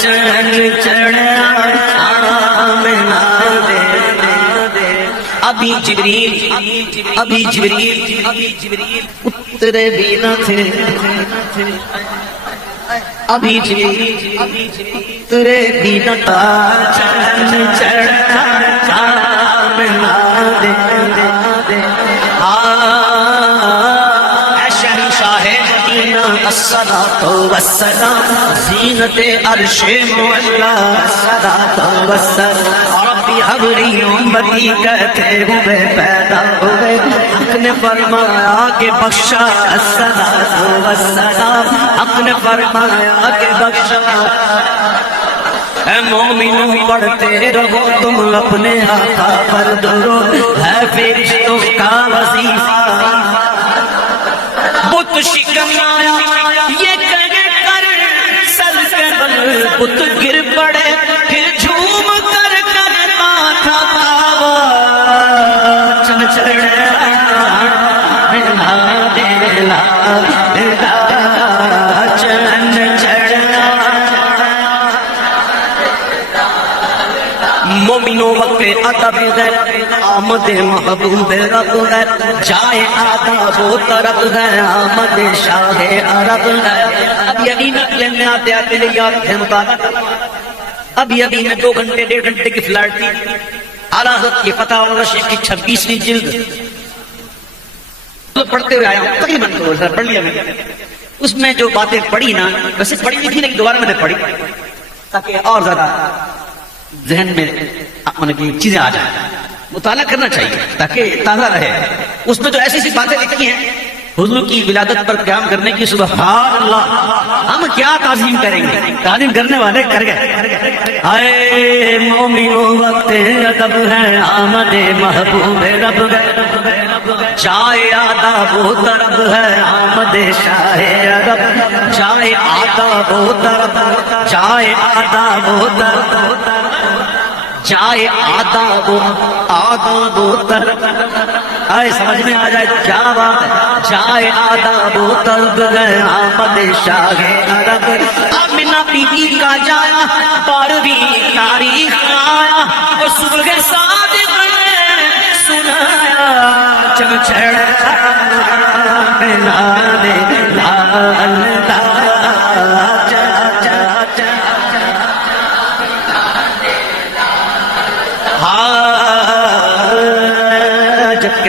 چڑھ چڑھا آمنا دے ابھی جبریل اترے بھی نہ تھے ابھی جبریل اترے بھی نہ تھا چڑھ چڑھا آمنا دے الصلاة والسلام زینت عرش مولا الصلاة والسلام ربی حب لی امتی کہتے ہوئے پیدا ہوئے حق نے فرمایا کہ بخشا الصلاة والسلام حق نے فرمایا کہ بخشا اے مومنوں پڑھتے رہو تم اپنے آقا پر درود ہے فرشتوں کا وظیفہ بت شکن آیا یہ کہہ کر سر کے بل بت گر پڑے پھر جھوم کر ماتھا پاوا چل چڑھا مومنوں وقت ادب ہے آمد محبوب رب ہے جائے آداب و طرف ہے آمد شاہ عرب ہے اب یعنی نقل میں آتے آتے لے یاد ہے مطالعہ اب یعنی میں 2 گھنٹے 1.5 گھنٹے کی فلائٹ تھی اعلیٰ حضرت کی فتح الرشید کی 26ویں جلد پڑھتے ہوئے آیا ہوں تقریباً پڑھ لیا میں اس میں جو باتیں پڑھی نا ویسے پڑھی نہیں تھی لیکن دوبارہ میں نے پڑھی تاکہ اور زیادہ ذہن میں اپنے کی چیزیں آ جائیں مطالعہ کرنا چاہیے تاکہ تازہ رہے اس میں جو ایسی سی باتیں لکھی ہیں حضور کی ولادت پر قیام کرنے کی سبحان اللہ ہم کیا تعظیم کریں گے تعظیم کرنے والے کر گئے اے مومنوں وقت ادب ہے آمد محبوب رب جائے آداب و طرب ہے آمد شاہ عرب جائے آداب و طرب جائے آداب و طرب جائے آداب و طرب آئے سمجھ میں آ جائے کیا بات ہے جائے آداب و طرب ہے آمد شاہ عرب آمنہ بی بی کا جایا 12ویں تاریخ آیا اور صبح صادق نے سنایا چل چھڑا بلالے لال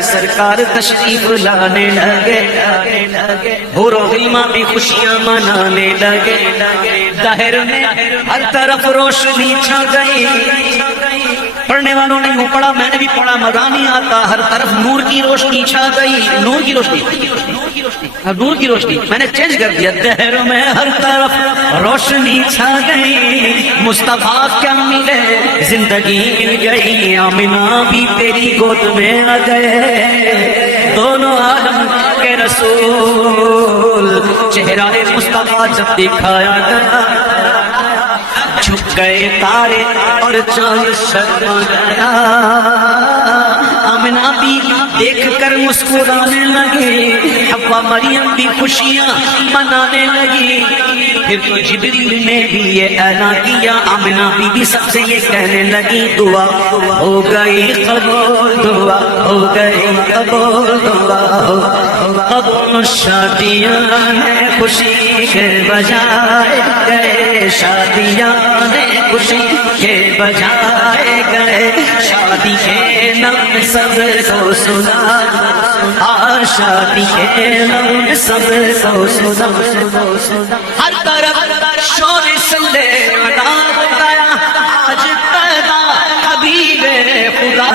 سرکار تشریف لانے لگے حور و غلمان بھی خوشیاں منانے لگے ظاہر میں ہر طرف روشنی چھا گئی پڑھنے والوں نے وہ پڑھا میں نے بھی پڑھا مزہ نہیں آتا ہر طرف نور کی روشنی چھا گئی نور کی روشنی میں نے چینج کر دیا ظاہر میں ہر طرف روشنی چھا گئی مصطفیٰ کیا ملے زندگی مل گئی آمنہ بھی تیری گود میں آ گئے دونوں عالم کے رسول چہرہ مصطفیٰ جب دکھایا گیا جھک گئے تارے اور چاند شرما گیا آمنہ بھی دیکھ کر مسکرانے لگے حوا مریم بھی خوشیاں منانے لگی پھر تو جبریل نے بھی یہ اعلان کیا آمنہ بھی سب سے یہ کہنے لگی دعا ہو گئی قبول دعا ہو گئی قبول دعا ہو قبول شادیاں نے خوشی کے بجائے گئے شادیاں نے خوشی کے بجائے گئے شادی کے نام سب کو سنا شادی کے نام سب کو سنا ہر طرف شور صلی اللہ ہو گیا آج پیدا حبیب خدا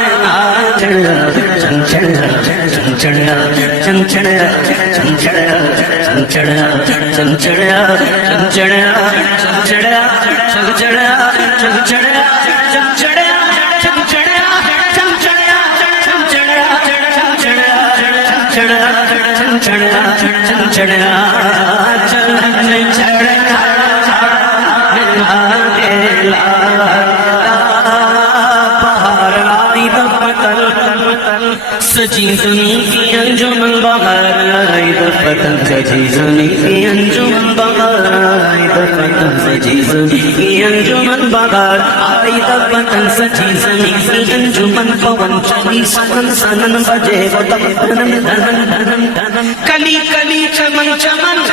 سجی سنی کی انجمن بہار آئی دفتن سجی زمین کی انجمن بہار آئی دفتن سجی زمین کی انجمن بہار آئی دفتن سجی زمین کی انجمن پون چلی سنن سنن بجے وہ دفتن دھنن دھنن دھنن کلی کلی چمن چمن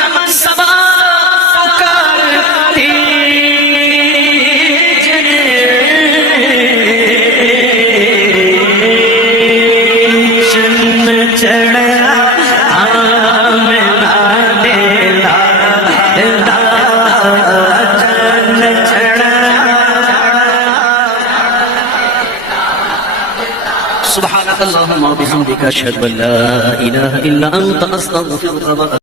سبا پکارتے سبحانك اللهم وبحمدك أشهد أن لا إله إلا أنت أستغفرك